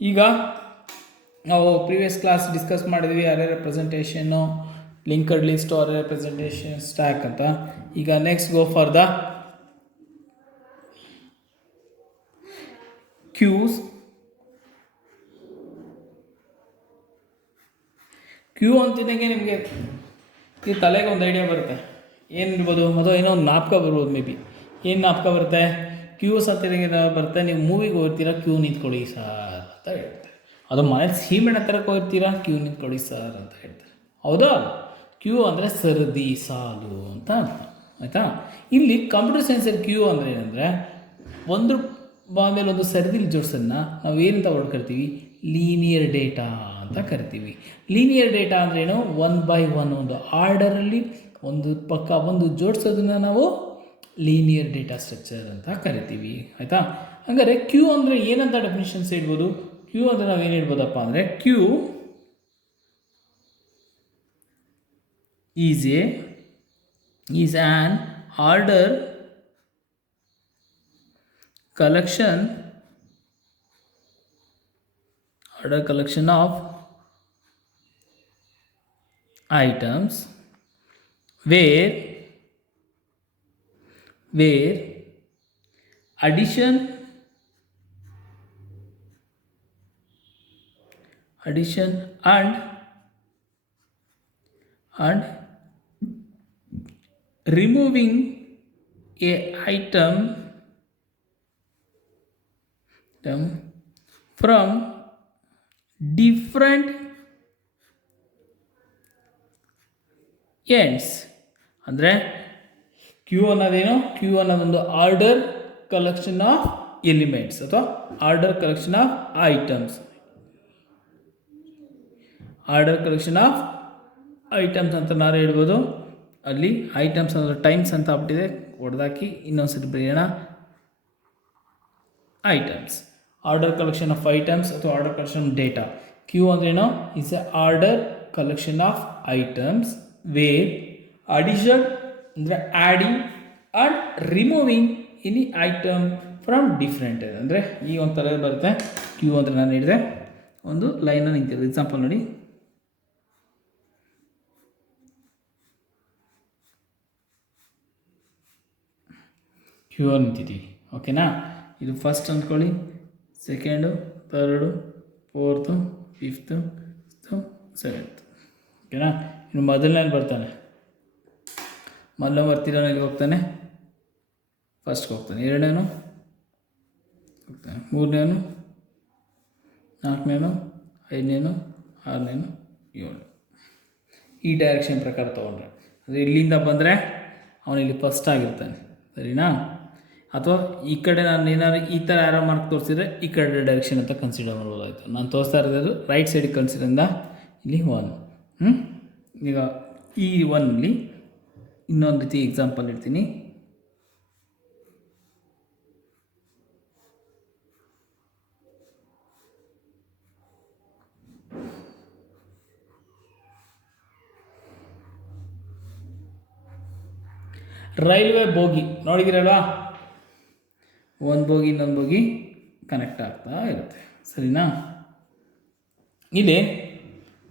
ಈಗ ನಾವು previous class discuss ಮಾಡಿದ್ವಿ ಅರೆ ರೆಪ್ರೆಸೆಂಟೇಷನ್ನು, linked list, array representation stack ಅಂತ. ಈಗ next go for the queues. Queue ಅಂತಿದ್ದಂಗೆ ನಿಮಗೆ ಈ ತಲೆಗೆ ಒಂದು ಐಡಿಯಾ ಬರುತ್ತೆ. ಏನಿರ್ಬೋದು ಮೊದಲು ಏನೋ ಒಂದು ಜ್ಞಾಪಕ ಬರ್ಬೋದು. ಮೇ ಬಿ ಏನು ಜ್ಞಾಪಕ ಬರುತ್ತೆ? ಕ್ಯೂಸ್ ಅಂತಿದ್ದಂಗೆ ಬರುತ್ತೆ. ನೀವು ಮೂವಿಗೆ ಹೋಗ್ತೀರಾ, ಕ್ಯೂ ನಿಂತ್ಕೊಳ್ಳಿ ಸರ್ ಅಂತ ಹೇಳ್ತಾರೆ. ಅದು ಮನೇಲಿ ಸೀಮೆಣ್ಣೆ ತರಕ್ಕೆ ಹೋಗ್ತೀರಾ, ಕ್ಯೂ ನಿಂತ್ಕೊಳ್ಳಿ ಸರ್ ಅಂತ ಹೇಳ್ತಾರೆ. ಹೌದಾ? ಕ್ಯೂ ಅಂದರೆ ಸರದಿ, ಸಾಲು ಅಂತ ಅರ್ಥ. ಆಯಿತಾ? ಇಲ್ಲಿ ಕಂಪ್ಯೂಟರ್ ಸೈನ್ಸಲ್ಲಿ ಕ್ಯೂ ಅಂದರೆ ಏನಂದರೆ, ಒಂದು ಮೇಲೆ ಒಂದು ಸರದಿಲಿ ಜೋಡಿಸೋದನ್ನ ನಾವು ಏನಂತ ಹೊಡ್ಕೊಳ್ತೀವಿ? ಲೀನಿಯರ್ ಡೇಟಾ ಅಂತ ಕರಿತೀವಿ. ಲೀನಿಯರ್ ಡೇಟಾ ಅಂದ್ರೇನು? 1 by 1 ಒಂದು ಆರ್ಡರಲ್ಲಿ ಒಂದು ಪಕ್ಕ ಒಂದು ಜೋಡಿಸೋದನ್ನು ನಾವು ಲೀನಿಯರ್ ಡೇಟಾ ಸ್ಟ್ರಕ್ಚರ್ ಅಂತ ಕರಿತೀವಿ. ಆಯಿತಾ? ಹಾಗಾದರೆ ಕ್ಯೂ ಅಂದರೆ ಏನಂತ ಡೆಫಿನಿಷನ್ಸ್ ಹೇಳ್ಬೋದು? ಕ್ಯೂ ಅಂದರೆ ನಾವೇನು ಹೇಳ್ಬೋದಪ್ಪ ಅಂದರೆ, queue is an order collection of items where addition and removing a item from different ends. ಅಂದರೆ ಕ್ಯೂ ಅನ್ನೋದೇನು? ಕ್ಯೂ ಅನ್ನೋದೊಂದು ಆರ್ಡರ್ ಕಲೆಕ್ಷನ್ ಆಫ್ ಎಲಿಮೆಂಟ್ಸ್ ಅಥವಾ order collection of items. Order collection of items ಅಂತ ನಾನು ಹೇಳ್ಬೋದು. ಅಲ್ಲಿ ಐಟಮ್ಸ್ ಅಂದರೆ times ಅಂತ ಆಗ್ಬಿಟ್ಟಿದೆ, ಹೊಡೆದಾಕಿ ಇನ್ನೊಂದ್ಸರಿ ಬರೆಯೋಣ. Items, order collection of items ಅಥವಾ order collection of data. Queue ಅಂದ್ರೇನು? Is a order collection of items where addition ಅಂದರೆ adding and removing any item from different. ಅಂದರೆ ಈ ಒಂದು ಥರ ಬರುತ್ತೆ. ಕ್ಯೂ ಅಂದರೆ ನಾನು ಹೇಳಿದೆ ಒಂದು ಲೈನ ನಿಂತಿದೆ. ಎಕ್ಸಾಂಪಲ್ ನೋಡಿ, ಕ್ಯೂ ನಿಂತಿದ್ದೀವಿ. ಓಕೆನಾ? ಇದು ಫಸ್ಟ್ ಅಂದ್ಕೊಳ್ಳಿ, second, third, fourth, fifth, sixth, seventh. ಓಕೆನಾ? ಇನ್ನು ಮೊದಲನೇನು ಬರ್ತಾನೆ, ಮೊದಲು ಬರ್ತಿರೋನು ಎಲ್ಲಿಗೆ ಹೋಗ್ತಾನೆ? ಫಸ್ಟ್ಗೆ ಹೋಗ್ತಾನೆ. ಎರಡನೇನು ಹೋಗ್ತಾನೆ, ಮೂರನೇನು, ನಾಲ್ಕನೇನು, ಐದನೇನು, ಆರನೇನು, ಏಳು. ಈ ಡೈರೆಕ್ಷನ್ ಪ್ರಕಾರ ತೊಗೊಂಡ್ರೆ ಅಂದರೆ ಇಲ್ಲಿಂದ ಬಂದರೆ ಅವನಿಲ್ಲಿ ಫಸ್ಟ್ ಆಗಿರ್ತಾನೆ. ಸರಿನಾ? ಅಥವಾ ಈ ಕಡೆ ನಾನು ಏನಾದ್ರು ಈ ಥರ ಯಾರೋ ಮಾರ್ಕ್ ತೋರಿಸಿದ್ರೆ ಈ ಕಡೆ ಡೈರೆಕ್ಷನ್ ಅಂತ ಕನ್ಸಿಡರ್ ಮಾಡ್ಬೋದಾಯಿತು. ನಾನು ತೋರಿಸ್ತಾ ಇರೋದು ರೈಟ್ ಸೈಡಿಗೆ ಕನ್ಸಿಡರಿಂದ ಇಲ್ಲಿ 1. ಈಗ ಈ 1ಅಲ್ಲಿ ಇನ್ನೊಂದು ರೀತಿ ಎಕ್ಸಾಂಪಲ್ ಇಡ್ತೀನಿ. ರೈಲ್ವೆ ಬೋಗಿ ನೋಡಿದಿರಲ್ವಾ? ಒಂದು ಬೋಗಿ ಇನ್ನೊಂದು ಬೋಗಿ ಕನೆಕ್ಟ್ ಆಗ್ತಾ ಇರುತ್ತೆ. ಸರಿನಾ? ಇಲ್ಲಿ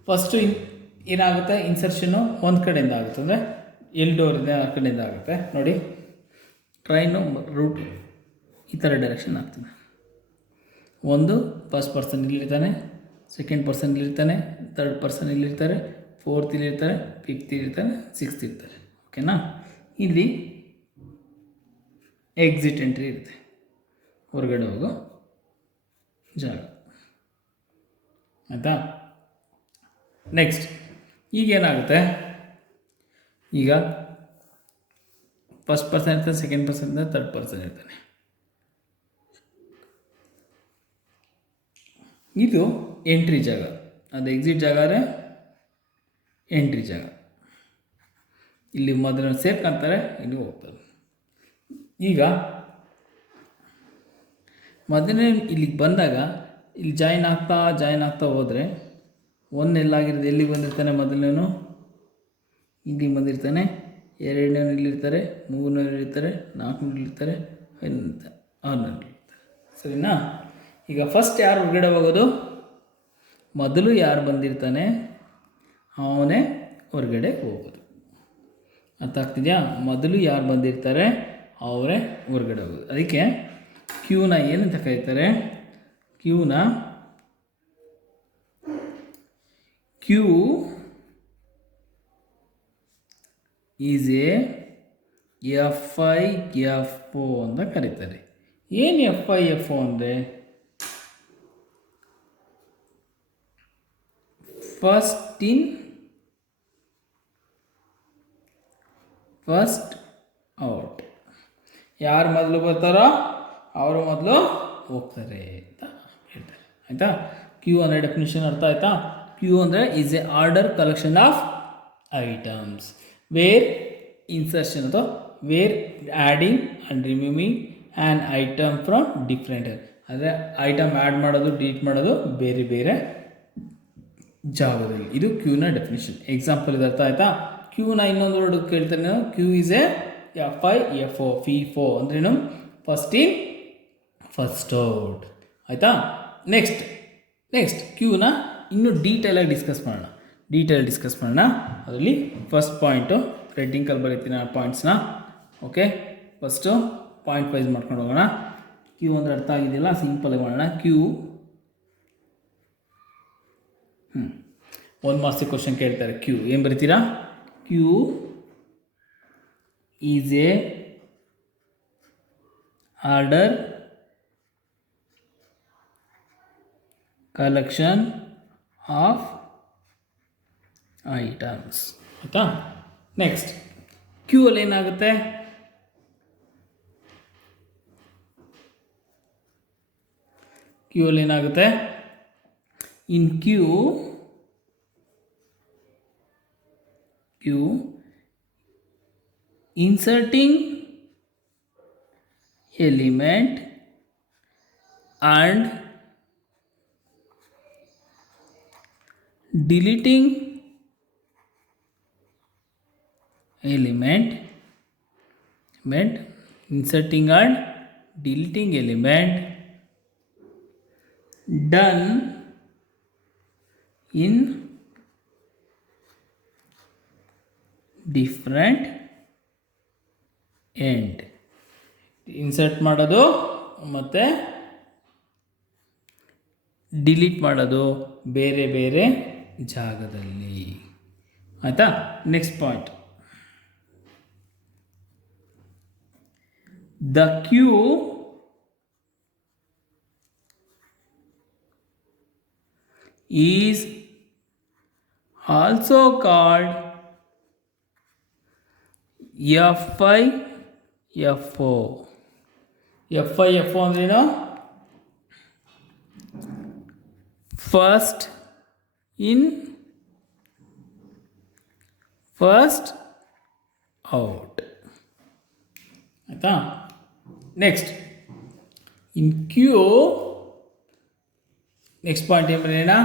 ಫಸ್ಟು ಏನಾಗುತ್ತೆ, ಇನ್ಸರ್ಷನ್ನು ಒಂದು ಕಡೆಯಿಂದ ಆಗುತ್ತೆ. ಅಂದರೆ ಎಲ್ ಡೋರ್ ಇದೆ ಆ ಕಡೆಯಿಂದ ಆಗುತ್ತೆ. ನೋಡಿ, ಟ್ರೈನು ರೂಟ್ ಈ ಥರ ಡೈರೆಕ್ಷನ್ ಆಗ್ತದೆ. ಒಂದು ಫಸ್ಟ್ ಪರ್ಸನ್ ಇಲ್ಲಿರ್ತಾನೆ, ಸೆಕೆಂಡ್ ಪರ್ಸನ್ ಇಲ್ಲಿರ್ತಾನೆ, ಥರ್ಡ್ ಪರ್ಸನ್ ಇಲ್ಲಿರ್ತಾರೆ, ಫೋರ್ತ್ ಇಲ್ಲಿರ್ತಾರೆ, ಫಿಫ್ತ್ ಇಲ್ಲಿರ್ತಾರೆ, ಸಿಕ್ಸ್ತ್ ಇರ್ತಾರೆ. ಓಕೆನಾ? ಇಲ್ಲಿ ಎಕ್ಸಿಟ್ ಎಂಟ್ರಿ ಇರುತ್ತೆ, ಹೊರಗಡೆ ಹೋಗೋ ಜಾಗ. ಆಯಿತಾ? ನೆಕ್ಸ್ಟ್ ಈಗೇನಾಗುತ್ತೆ, ಈಗ ಫಸ್ಟ್ ಪರ್ಸನ್ ಇರ್ತಾನೆ, ಸೆಕೆಂಡ್ ಪರ್ಸನ್ ಇರ್ತಾನೆ, ಥರ್ಡ್ ಪರ್ಸನ್ ಇರ್ತಾನೆ. ಇದು ಎಂಟ್ರಿ ಜಾಗ, ಅದು ಎಕ್ಸಿಟ್ ಜಾಗ ಅಂದರೆ ಎಂಟ್ರಿ ಜಾಗ. ಇಲ್ಲಿ ಮೊದಲು ಸೇರ್ಕೊಂತಾರೆ, ಇಲ್ಲಿ ಹೋಗ್ತಾರೆ. ಈಗ ಮೊದಲನೇ ಇಲ್ಲಿಗೆ ಬಂದಾಗ ಇಲ್ಲಿ ಜಾಯಿನ್ ಆಗ್ತಾ ಹೋದರೆ ಒಂದೆಲ್ಲಾಗಿರೋದು ಎಲ್ಲಿಗೆ ಬಂದಿರ್ತಾನೆ? ಮೊದಲನೇನು ಇಲ್ಲಿಗೆ ಬಂದಿರ್ತಾನೆ, ಎರಡನೇನು ಇಲ್ಲಿರ್ತಾರೆ, ಮೂರನೇನು ಇರ್ತಾರೆ, ನಾಲ್ಕನೇನು ಇರ್ತಾರೆ, ಐದನೇ ಇರ್ತಾರೆ, ಆರನೇನು ಇರ್ತಾರೆ. ಸರಿನಾ? ಈಗ ಫಸ್ಟ್ ಯಾರು ಹೊರಗಡೆ ಹೋಗೋದು? ಮೊದಲು ಯಾರು ಬಂದಿರ್ತಾನೆ ಅವನೇ ಹೊರಗಡೆ ಹೋಗೋದು. ಅರ್ಥ ಆಗ್ತಿದೆಯಾ? ಮೊದಲು ಯಾರು ಬಂದಿರ್ತಾರೆ ಅವರೇ ಹೊರಗಡೆ ಹೋಗೋದು. ಅದಕ್ಕೆ ಕ್ಯೂನ ಏನಂತ ಕರೀತಾರೆ? ಕ್ಯೂ ಈಸ್ ಎ FIFO ಅಂತ ಕರೀತಾರೆ. ಏನು FIFO ಅಂದರೆ? First in first out. ಯಾರು ಮೊದಲು ಬರ್ತಾರೋ ಅವರು ಮೊದಲು ಹೋಗ್ತಾರೆ ಅಂತ ಹೇಳ್ತಾರೆ. ಆಯಿತಾ? ಕ್ಯೂ ಅಂದರೆ ಡೆಫಿನಿಷನ್ ಅರ್ಥ ಆಯಿತಾ? ಕ್ಯೂ ಅಂದರೆ is a order collection of items where insertion ಅಥವಾ where adding and removing an item from different. ಅಂದರೆ ಐಟಮ್ ಆ್ಯಡ್ ಮಾಡೋದು ಡಿಲೀಟ್ ಮಾಡೋದು ಬೇರೆ ಬೇರೆ ಜಾಗದಲ್ಲಿ. ಇದು ಕ್ಯೂನ ಡೆಫಿನಿಷನ್. ಎಕ್ಸಾಂಪಲ್ ಇದು ಅರ್ಥ ಆಯಿತಾ? ಕ್ಯೂನ ಇನ್ನೊಂದು ವರ್ಡ್ ಕೇಳ್ತಾರೆ ನಾವು. Queue is a FIFO. FIFO ಅಂದ್ರೇನು? First in first out. ಆಯಿತಾ? ನೆಕ್ಸ್ಟ್ ಕ್ಯೂನ ಇನ್ನೂ ಡೀಟೇಲಾಗಿ ಡಿಸ್ಕಸ್ ಮಾಡೋಣ. ಅದರಲ್ಲಿ ಫಸ್ಟ್ ಪಾಯಿಂಟು ರೆಡ್ಡಿಂಕಲ್ಲಿ ಬರೀತೀನಿ ಆ ಪಾಯಿಂಟ್ಸ್ನ. ಓಕೆ, ಫಸ್ಟು ಪಾಯಿಂಟ್ ವೈಸ್ ಮಾಡ್ಕೊಂಡು ಹೋಗೋಣ. ಕ್ಯೂ ಅಂದರೆ ಅರ್ಥ ಆಗಿದೆಯಲ್ಲ, ಸಿಂಪಲಾಗಿ ಮಾಡೋಣ. ಕ್ಯೂ 1 ಮಾರ್ಕ್ಸಿಗೆ ಕ್ವಶನ್ ಕೇಳ್ತಾರೆ. ಕ್ಯೂ ಏನು ಬರಿತೀರಾ? Queue is a order collection of items. ಆಯಿತಾ? ನೆಕ್ಸ್ಟ್ ಕ್ಯೂ ಅಲ್ಲಿ ಏನಾಗುತ್ತೆ? In queue inserting element and deleting element, inserting and deleting element done in different end. Insert ಮಾಡೋದು ಮತ್ತು ಡಿಲೀಟ್ ಮಾಡೋದು ಬೇರೆ ಬೇರೆ ಜಾಗದಲ್ಲಿ. ಆಯಿತಾ? Next point, the queue is also called FIFO. ಅಂದ್ರೇನು? First in first out. ಆಯಿತಾ? Next in queue, next point ಏನು ಬರೆಯೋಣ?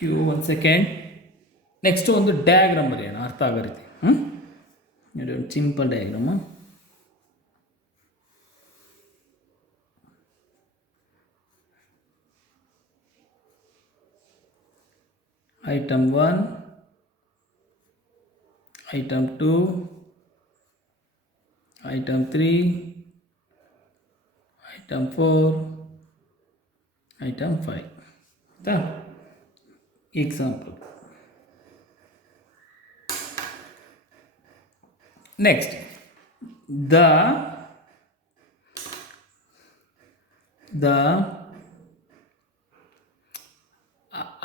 Queue 1 second. ನೆಕ್ಸ್ಟು ಒಂದು ಡಯಾಗ್ರಾಮ್ ಬರೆಯೋಣ ಅರ್ಥ ಆಗೋ ರೀತಿ. ನೋಡಿ, ಒಂದು simple diagram. Item 1, item 2, item 3, item 4, item 5. ಆಯಿತಾ? ಎಕ್ಸಾಂಪಲ್. ನೆಕ್ಸ್ಟ್, ದ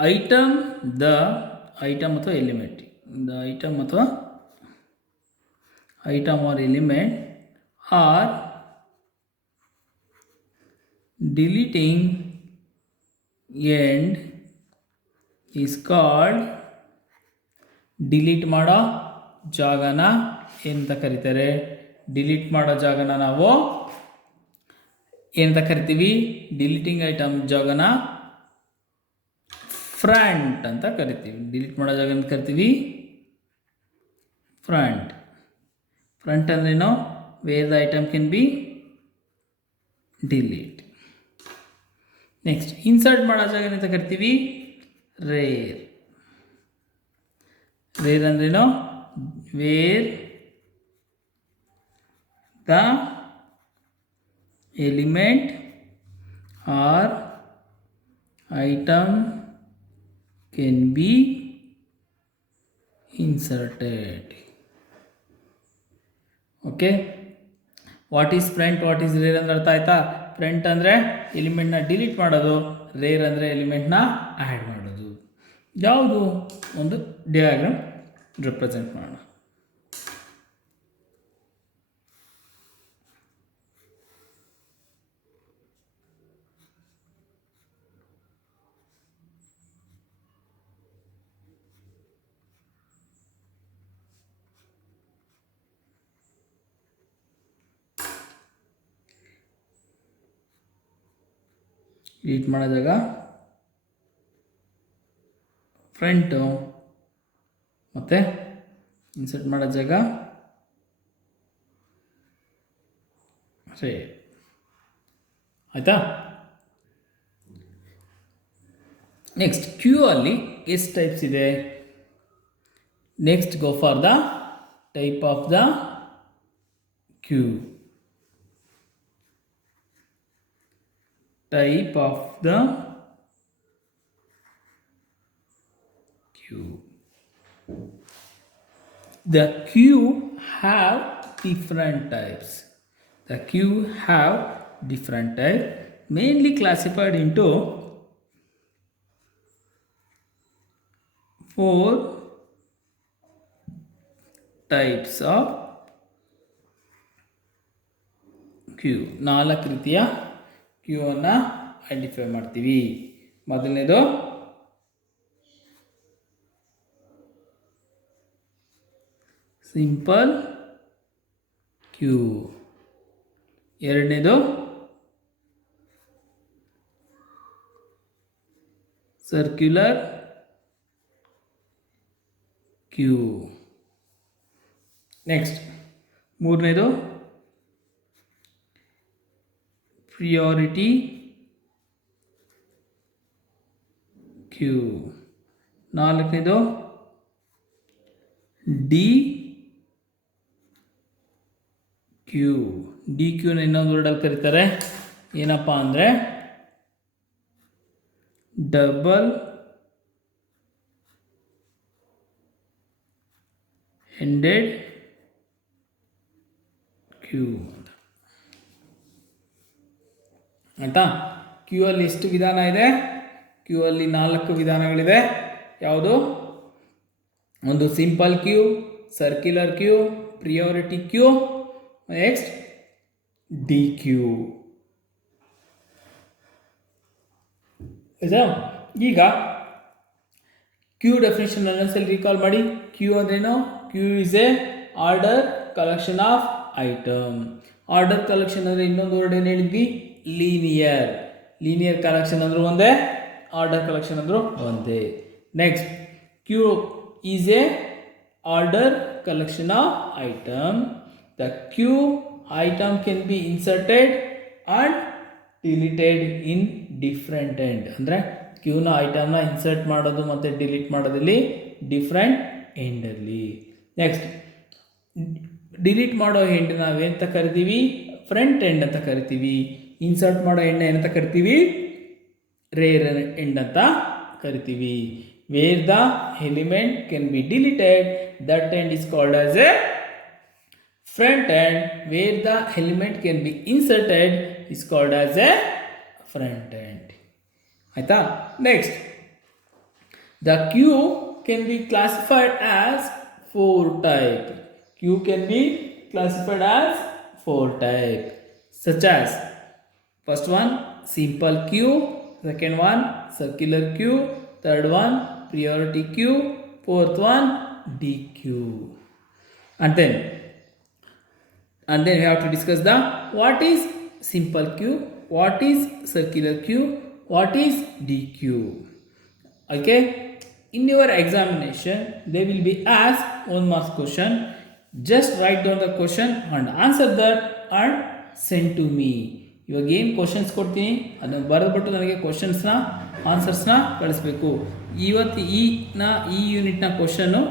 ಐಟಮ್ ಅಥವಾ ಎಲಿಮೆಂಟ್, ದ ಐಟಮ್ ಅಥವಾ item or element or deleting end is called, delete ಮಾಡೋ ಜಾಗನ ಏನಂತ ಕರೀತಾರೆ? ಡಿಲೀಟ್ ಮಾಡೋ ಜಾಗನ ನಾವು ಏನಂತ ಕರಿತೀವಿ? ಡಿಲೀಟಿಂಗ್ ಐಟಮ್ ಜಾಗನ ಫ್ರಂಟ್ ಅಂತ ಕರಿತೀವಿ. ಡಿಲೀಟ್ ಮಾಡೋ ಜಾಗ ಅಂತ ಕರಿತೀವಿ ಫ್ರಂಟ್. ಫ್ರಂಟ್ ಅಂದ್ರೇನು? where the item can be delete. Next, insert ಮಾಡೋ ಜಾಗ ಏನಂತ ಕರಿತೀವಿ? ರೇರ್. ರೇರ್ ಅಂದ್ರೇನು? Where the element or item can be inserted. Okay, what is print, what is rare ಅಂದ್ರೆ ಅರ್ಥ ಆಯ್ತಾ? print ಅಂದರೆ ಎಲಿಮೆಂಟ್ನ ಡಿಲೀಟ್ ಮಾಡೋದು, ರೇರ್ ಅಂದರೆ ಎಲಿಮೆಂಟ್ನ ಆ್ಯಡ್ ಮಾಡೋದು. ಯಾವುದು ಒಂದು ಡಯಾಗ್ರಾಮ್ ರೆಪ್ರೆಸೆಂಟ್ ಮಾಡೋಣ. ಎಡಿಟ್ ಮಾಡಿದಾಗ ಫ್ರಂಟು ಮತ್ತು ಇನ್ಸರ್ಟ್ ಮಾಡೋ ಜಾಗ ರೇರ್. ಆಯಿತಾ? ನೆಕ್ಸ್ಟ್, ಕ್ಯೂ ಅಲ್ಲಿ ಎಷ್ಟು ಟೈಪ್ಸ್ ಇದೆ? Next go for the type of the queue. Type of the queue. The queue have different types. The queue have different types, mainly classified into 4 types of queue. 4 ರೀತಿಯ Q ಅನ್ನು identify ಮಾಡ್ತೀವಿ. ಮೊದಲನೇದು simple Q, ಎರಡನೇದು circular Q, next ಮೂರನೇದು priority queue, ನಾಲ್ಕನೇದು D Q. D ಕ್ಯೂನ ಇನ್ನೊಂದು ವರ್ಡಲ್ಲಿ ಕರೀತಾರೆ, ಏನಪ್ಪ ಅಂದರೆ ಡಬಲ್ ಎಂಡೆಡ್ ಕ್ಯೂ ಅಂತ. ಆಯಿತಾ? ಕ್ಯೂ ಅಲ್ಲಿ ಎಷ್ಟು ವಿಧಾನ ಇದೆ? ಕ್ಯೂ ಅಲ್ಲಿ 4 ವಿಧಾನಗಳಿದೆ. ಯಾವುದು? ಒಂದು simple queue, circular queue, priority queue, next dequeue. ಈಗ ಕ್ಯೂ ಡೆಫಿನೇಷನ್ ಅನ್ನೊಂದ್ಸಲಿ ರೀಕಾಲ್ ಮಾಡಿ. ಕ್ಯೂ ಅಂದ್ರೇನು? Queue is a order collection of item. Order collection ಅಂದರೆ ಇನ್ನೊಂದು ವರ್ಡ್ ಏನು ಹೇಳಿದ್ವಿ? ಲೀನಿಯರ್. ಲೀನಿಯರ್ ಕಲೆಕ್ಷನ್ ಅಂದರೂ ಒಂದೇ, ಆರ್ಡರ್ ಕಲೆಕ್ಷನ್ ಅಂದರೂ ಒಂದೇ. Next, queue is a order collection of item. The queue item can be inserted and deleted in different end. ಅಂದರೆ ಕ್ಯೂನ ಐಟಮ್ನ ಇನ್ಸರ್ಟ್ ಮಾಡೋದು ಮತ್ತು ಡಿಲೀಟ್ ಮಾಡೋದಲ್ಲಿ ಡಿಫ್ರೆಂಟ್ ಎಂಡಲ್ಲಿ. ನೆಕ್ಸ್ಟ್, ಡಿಲೀಟ್ ಮಾಡೋ ಎಂಡ್ ನಾವೇಂತ ಕರಿತೀವಿ? ಫ್ರಂಟ್ ಎಂಡ್ ಅಂತ ಕರಿತೀವಿ. ಇನ್ಸರ್ಟ್ ಮಾಡೋ ಎಂಡ್ ಏನಂತ ಕರಿತೀವಿ? ರೇರ್ ಎಂಡ್ ಅಂತ ಕರಿತೀವಿ. Where the element can be deleted, that end is called as a front end. Where the element can be inserted is called as a front end. ಆಯಿತಾ? Next, the queue can be classified as 4 types. Queue can be classified as 4 types, such as first one simple queue, second one circular queue, third one priority queue, fourth one D queue. And then we have to discuss the what is simple queue, what is circular queue, what is D queue. Okay, in your examination they will be asked 1 mark question. Just write down the question and answer that and send to me. ಇವಾಗ ಏನು questions ಕೊಡ್ತೀನಿ ಅದನ್ನು ಬರೆದ್ಬಿಟ್ಟು ನನಗೆ ಕ್ವಶನ್ಸ್ನ ಆನ್ಸರ್ಸ್ನ ಕಳಿಸ್ಬೇಕು. ಇವತ್ತು ಈ ಯೂನಿಟ್ನ question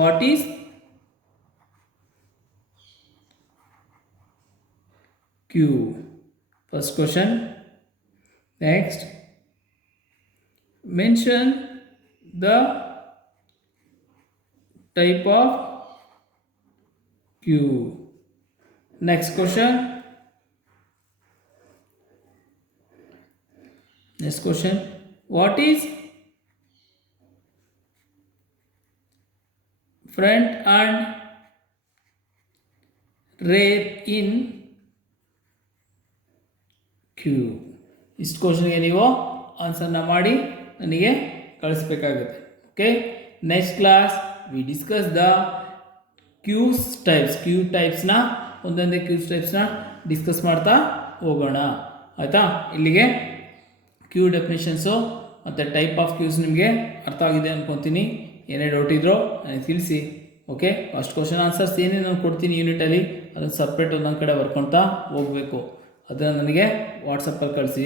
what is Q? First question. Next, mention the type of Q. Next question. Next question. What is front and rear in Q? ಇಷ್ಟು ಕ್ವಶನ್ಗೆ ನೀವು ಆನ್ಸರ್ನ ಮಾಡಿ ನನಗೆ ಕಳಿಸ್ಬೇಕಾಗುತ್ತೆ. Okay, next class we discuss the queues types. Queue ಟೈಪ್ಸ್ನ ಒಂದೊಂದೇ queues ಟೈಪ್ಸ್ನ discuss ಮಾಡ್ತಾ ಹೋಗೋಣ. ಆಯಿತಾ? ಇಲ್ಲಿಗೆ ಕ್ಯೂ ಡೆಫಿನೇಷನ್ಸು ಮತ್ತು ಟೈಪ್ ಆಫ್ ಕ್ಯೂಸ್ ನಿಮಗೆ ಅರ್ಥ ಆಗಿದೆ ಅಂದ್ಕೊತೀನಿ. ಏನೇ ಡೌಟ್ ಇದ್ರೋ ನನಗೆ ತಿಳಿಸಿ. ಓಕೆ, ಫಸ್ಟ್ ಕ್ವಶನ್ ಆನ್ಸರ್ಸ್ ಏನೇನು ನಾನು ಕೊಡ್ತೀನಿ ಯೂನಿಟಲ್ಲಿ ಅದನ್ನು ಸಪ್ರೇಟ್ ಒಂದೊಂದು ಕಡೆ ಬರ್ಕೊಳ್ತಾ ಹೋಗಬೇಕು. ಅದನ್ನು ನನಗೆ ವಾಟ್ಸಪ್ಪಲ್ಲಿ ಕಳಿಸಿ.